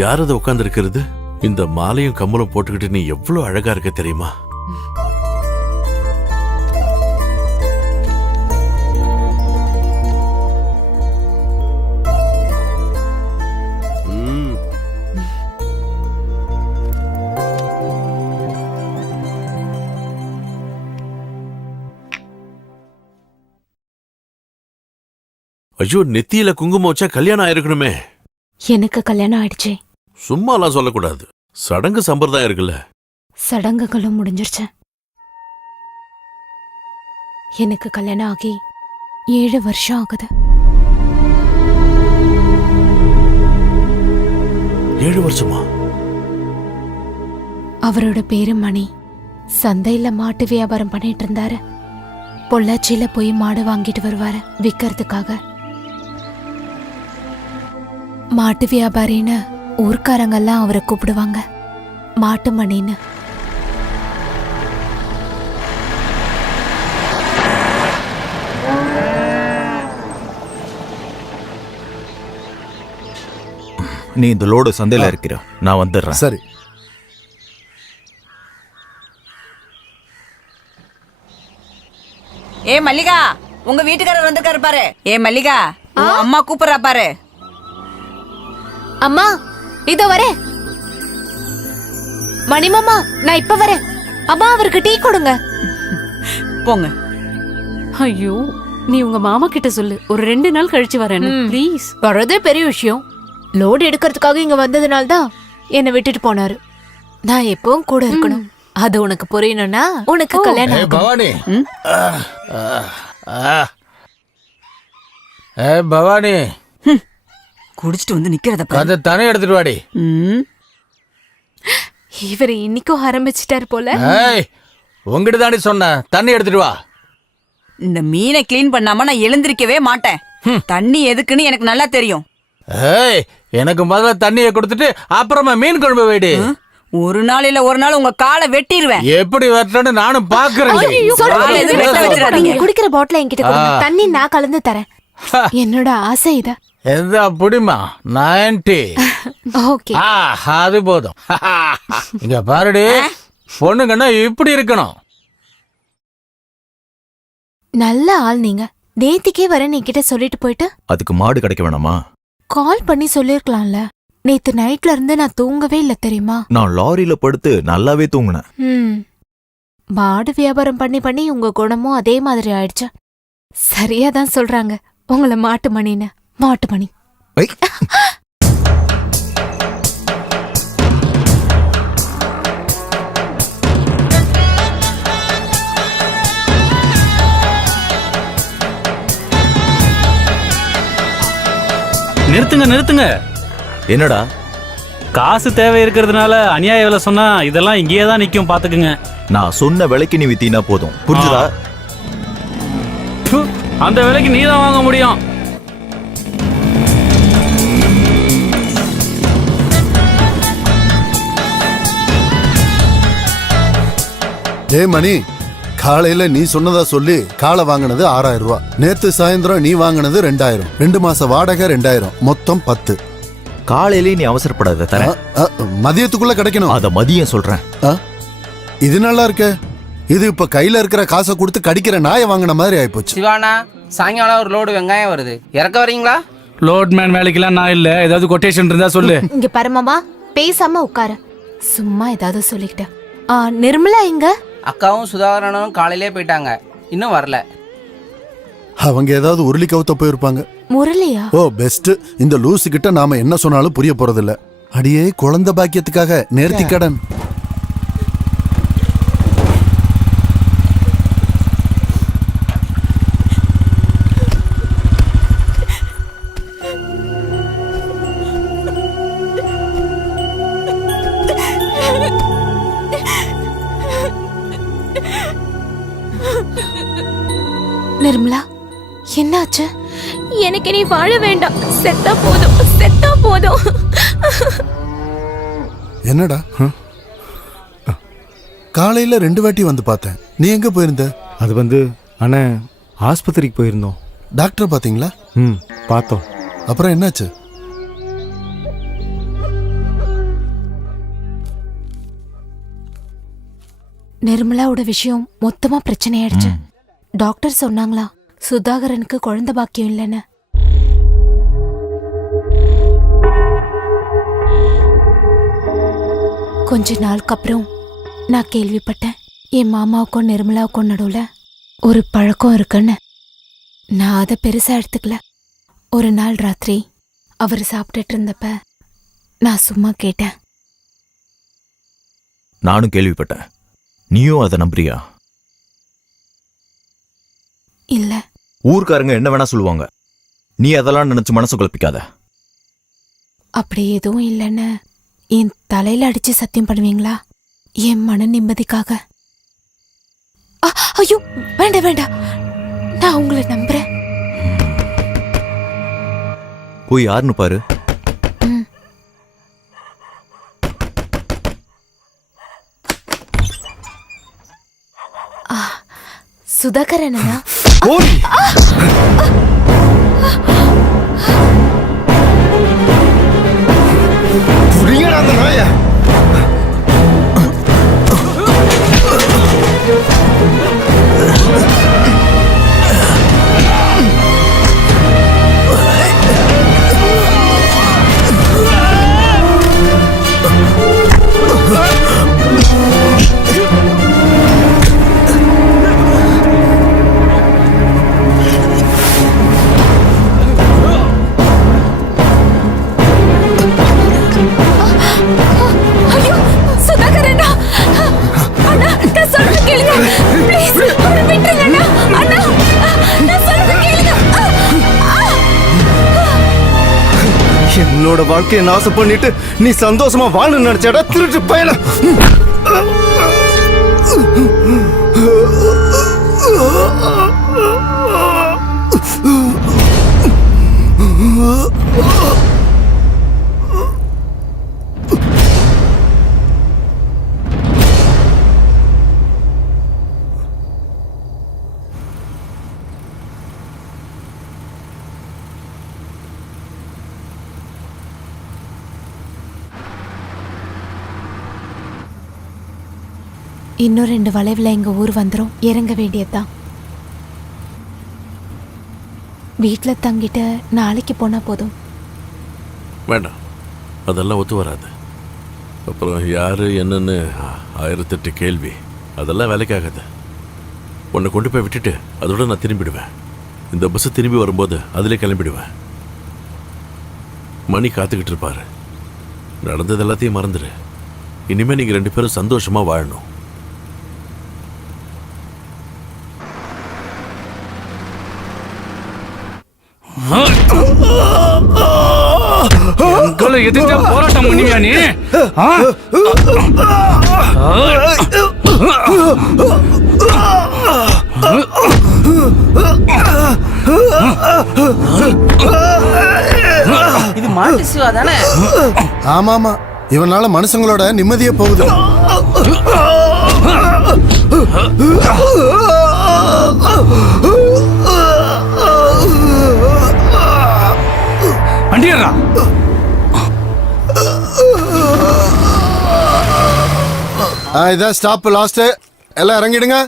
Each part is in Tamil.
யார் அதை உட்கார்ந்து இருக்கிறது? இந்த மாலையும் கம்மலும் போட்டுக்கிட்டு நீ எவ்வளவு அழகா இருக்க தெரியுமா? ஐயோ, நெத்தியில குங்குமம் வச்சா கல்யாணம் ஆயிருக்கணுமே. எனக்கு கல்யாணம் ஆயிடுச்சு. சும்மாலாம் சொல்லக்கூடாது. சடங்கு சம்பிரதாயம் இருக்குல்ல. சடங்குகளும் முடிஞ்சிருச்சு. எனக்கு கல்யாணம் ஆகி 7 வருஷம் ஆகுது. 7 வருஷமா? அவரோட பேரு மணி. சந்தையில மாட்டு வியாபாரம் பண்ணிட்டு இருந்தாரு. பொள்ளாச்சியில போய் மாடு வாங்கிட்டு வருவாரு விக்கிறதுக்காக. மாட்டு வியாபாரின்னு ஊர்க்காரங்கெல்லாம் அவரை கூப்பிடுவாங்க, மாட்டு மணின்னு. நீ இந்த லோடு சந்தையில இருக்கிற, நான் வந்துடுறேன். சரி. ஏ மல்லிகா, உங்க வீட்டுக்காரர் வந்திருக்காரு பாரு. ஏ மல்லிகா, உன் அம்மா கூப்பிடுறா பாரு. அம்மா, இதோ வரேன். மணிமாமா, நான் இப்ப வரேன். அம்மா, அவருக்கு டீ கொடுங்க. போங்க. ஐயோ, நீ உங்க மாமா கிட்ட சொல்லு, ஒரு 2 நாள் கழிச்சு வரேன்னு ப்ளீஸ். வரதே பெரிய விஷயம். லோடு எடுக்கிறதுக்காக இங்க வந்ததுனால தான் என்னை விட்டுட்டு போனாரு. நான் எப்பவும் கூட இருக்கணும். அது உனக்கு புரியணும்னா உனக்கு கல்யாணம் ஆகணும். பவானி, பவானி, குடிச்சிட்டு வந்து நிக்கிறத அதை தானே எடுத்துட்டு வாடி. இவர் இன்னைக்கும் ஆரம்பிச்சிட்டாரு போல. உங்ககிட்ட தாண்டி சொன்ன, தண்ணி எடுத்துட்டு வா. இந்த மீனை கிளீன் பண்ணாம நான் எழுந்திருக்கவே மாட்டேன். தண்ணி எதுக்குன்னு எனக்கு நல்லா தெரியும். எனக்கு முதல்ல தண்ணியை கொடுத்துட்டு அப்புறமா மீன் குழம்பு வைடி. ஒரு நாள் இல்ல ஒரு நாள் உங்க காலை வெட்டிடுவேன். எப்படி வெட்டன்னு நானும் பாக்குறேன். குடிக்கிற பாட்டில என்கிட்ட கொடுங்க. தண்ணி நான் கலந்து தரேன். என்னோட ஆசை இத. எந்த புடிமா 90. ஓகே, அது போதும். இங்க பாருடி, பொண்ணுங்கன்னா இப்படி இருக்கணும். நல்ல ஆள் நீங்க. நேத்திக்கே வரேன் என்கிட்ட சொல்லிட்டு போயிட்டு. அதுக்கு மாடு கிடைக்க வேணாமா? கால் பண்ணி சொல்லிருக்கலாம்ல. நேத்து நைட்ல இருந்து நான் தூங்கவே இல்ல தெரியுமா? நான் லாரியில படுத்து நல்லாவே தூங்குனேன். மாடு வியாபாரம் பண்ணி பண்ணி உங்க குணமும் அதே மாதிரி ஆயிடுச்சு. சரியாதான் சொல்றாங்க உங்களை மாட்டு மணின்னு. மாட்டு மணி. நிறுத்துங்க நிறுத்துங்க. என்னடா? காசு தேவை இருக்கிறதுனால அநியாய விலை சொன்னா இதெல்லாம் இங்கேயே தான் நிக்கும், பாத்துக்குங்க. நான் சொன்ன விலைக்கு நீ வித்தீனா போதும், புரிஞ்சுதா? அந்த விலைக்கு நீ தான் வாங்க முடியும். மணி, காலையில நீ சொன்னதா சொல்லி காலை வாங்கினது 6000 ரூபாய். நேத்து சாயந்தரம் நீ வாங்கினது 2000. 2 மாச வாடகை 2000, மொத்தம் 10. காலையிலே நீ அவசரப்படாத, தரேன். மதியத்துக்குள்ள கிடைக்கணும். அத மதியம் சொல்றேன். இது நல்லா இருக்க. இது இப்ப கையில இருக்கிற காசை கொடுத்து கடிக்கிற நாயை வாங்கின மாதிரி ஆயிப்போச்சு. சிவானா, சாயங்காலம் ஒரு லோடு வெங்காயம் வருது, இறக்க வரீங்களா? லோட்மேன் வேலைக்கெல்லாம் நான் இல்ல. ஏதாவது கொட்டேஷன் இருந்தா சொல்லு. இங்க பரமாமா, பேசாம உட்கார. சும்மா ஏதாவது சொல்லிக்கிட்ட. நிர்மலா எங்க? அக்காவும் சுதாகரனும் காலையிலே போயிட்டாங்க, இன்னும் வரல. அவங்க ஏதாவது உருளி கவுத்த போயிருப்பாங்க. முரளியா? ஓ பெஸ்ட். இந்த லூசு கிட்ட நாம என்ன சொன்னாலும் புரிய போறதில்ல. அடியே குழந்தை பாக்கியத்துக்காக நேர்த்தி கடன். நிர்மலா, என்னாச்சு? எனக்கு நீ வாழ வேண்டாம். செத்தா போதும், செத்தா போதும். என்னடா? காலையில 2 வாட்டி வந்து பார்த்தேன். நீ எங்க போயிருந்த? அது அண்ணே, ஆஸ்பத்திரிக்கு போயிருந்தோம். டாக்டர் பாத்தீங்களா? பார்த்தோம். அப்புறம் என்னாச்சு? நிர்மலாவோட விஷயம் மொத்தமா பிரச்சனையாயிடுச்சு. டாக்டர் சொன்னாங்களா சுதாகரனுக்கு குழந்தை பாக்கியம் இல்லைன்னு. கொஞ்ச நாளுக்கு அப்புறம் நான் கேள்விப்பட்டேன் என் மாமாவுக்கும் நிர்மலாவுக்கும் நடுவுல ஒரு பழக்கம் இருக்குன்னு. நான் அதை பெருசா எடுத்துக்கல. ஒரு நாள் ராத்திரி அவர் சாப்பிட்டுட்டு இருந்தப்ப நான் சும்மா கேட்டேன். நானும் கேள்விப்பட்டேன். நீயும் அதை நம்புறியா? இல்ல. ஊர்க்காரங்க என்ன வேணா சொல்லுவாங்க, நீ அதெல்லாம் நினைச்சு மனசு குழப்பிக்காத. அப்படி எதுவும் இல்லைன்னு என் தலையில அடிச்சு சத்தியம் பண்ணுவீங்களா? என் மன நிம்மதிக்காக. ஐயோ வேண்டாம் வேண்டாம், நான் உங்களை நம்புறேன். போய் யாருன்னு பாரு. சுதாகரனா? அந்த நாய என்னோட வாழ்க்கையை நாசம் பண்ணிட்டு நீ சந்தோஷமா வாழ நினைச்சாடா திருட்டு பயல. இன்னும் 2 வளைவுல எங்க ஊர் வந்துரும். இறங்க வேண்டியதுதான். வீட்டுல தங்கிட்டு நாளைக்கு போனா போதும். வேண்டாம், அதெல்லாம் ஒத்து வராது. அப்புறம் யாரு என்னன்னு 1008 கேள்வி. அதெல்லாம் வேலைக்காகாது. உன்னை கொண்டு போய் விட்டுட்டு அதோட நான் திரும்பிடுவேன். இந்த பஸ் திரும்பி வரும்போது அதிலே கிளம்பிடுவேன். மணி காத்துக்கிட்டு இருப்பாரு. நடந்தது எல்லாத்தையும் மறந்துடு. இனிமே நீங்க 2 பேரும் சந்தோஷமா வாழணும். எதிர்த்து போராட்டம் பண்ணுவியா நீ? இது மாட்டு சிவா தானே? ஆமாமா, இவனால மனுஷங்களோட நிம்மதியே போகுது. வண்டியறா. இதான் ஸ்டாப் லாஸ்ட். எல்லாம் இறங்கிடுங்க.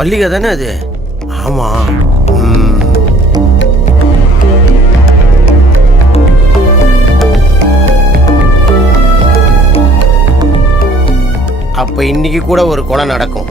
மல்லிகை தானே அது? ஆமா. அப்ப இன்னைக்கு கூட ஒரு கொலை நடக்கும்.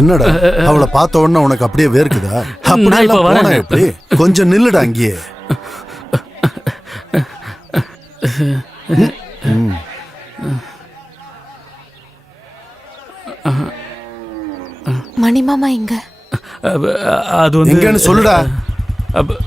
என்னடா அவளை பார்த்த உடனே உனக்கு அப்படியே வேர்க்குதா? நான் இப்ப அப்படியெல்லாம் வரேன். போனா எப்படி? கொஞ்சம் நில்லுடா அங்கேயே. மணி மாமா எங்க? அது வந்து எங்கன்னு சொல்லுடா. அப்ப-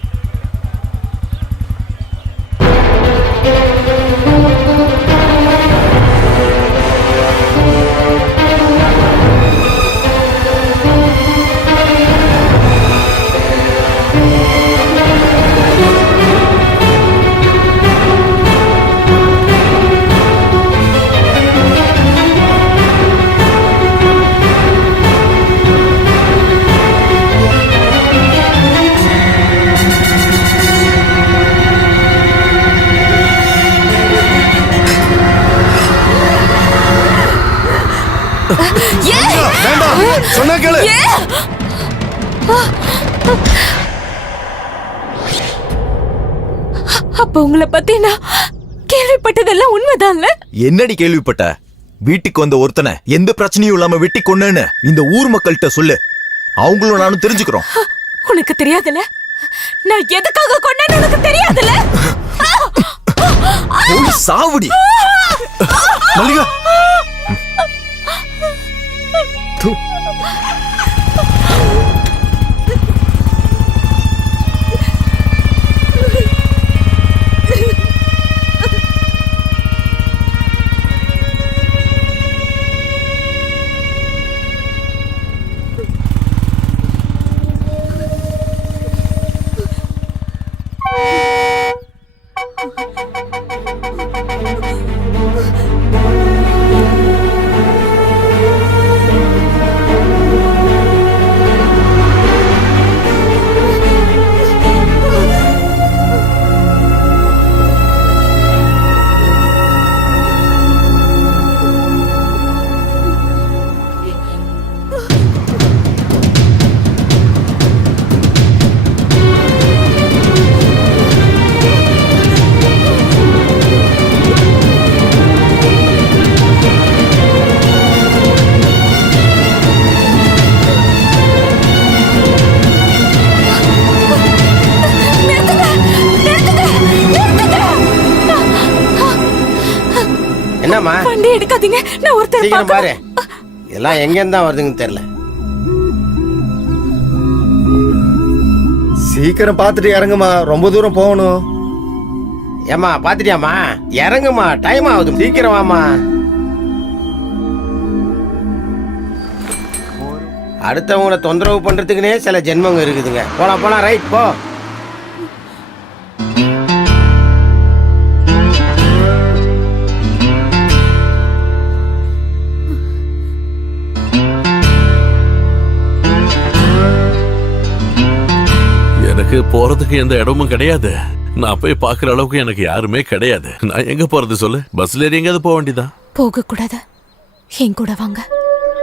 வேண்டாம், சொன்னா கேளு. அப்ப உங்களை பத்தி நான் கேள்விப்பட்டதெல்லாம் உண்மைதான்ல? என்னடி கேள்விப்பட்ட? வீட்டுக்கு வந்த ஒருத்தனை எந்த பிரச்சனையும் இல்லாம வெட்டி கொன்னேன்னு இந்த ஊர் மக்கள்கிட்ட சொல்லு. அவங்களும் நானும் தெரிஞ்சுக்கிறோம். உனக்கு தெரியாதுல? நான் எதுக்காக கொன்னேன்னு உனக்கு தெரியாதுல? போய் சாவுடி. மல்லிகா, என்னம்மா வண்டி எடுக்காதீங்க, நான் ஒருத்தர் சீக்கிரம் பாரு. பார்க்கணும். இதெல்லாம் எங்கேருந்து தான் வருதுன்னு தெரியல. சீக்கிரம் பார்த்துட்டு இறங்குமா, ரொம்ப தூரம் போகணும். ஏம்மா பாத்துட்டியாம்மா? இறங்குமா, டைம் ஆகுது, சீக்கிரம் வாமா. அடுத்தவங்களை தொந்தரவு பண்றதுக்குன்னே சில ஜென்மங்க இருக்குதுங்க. போலாம் போலாம், ரைட் போ. எனக்கு போறதுக்கு எந்த இடமும் கிடையாது. நான் போய் பார்க்குற அளவுக்கு எனக்கு யாருமே கிடையாது. நான் எங்க போறது சொல்லு? பஸ்ல ஏறி எங்கேயாவது போக வேண்டியதான். போக கூடாது, என் கூட வாங்க.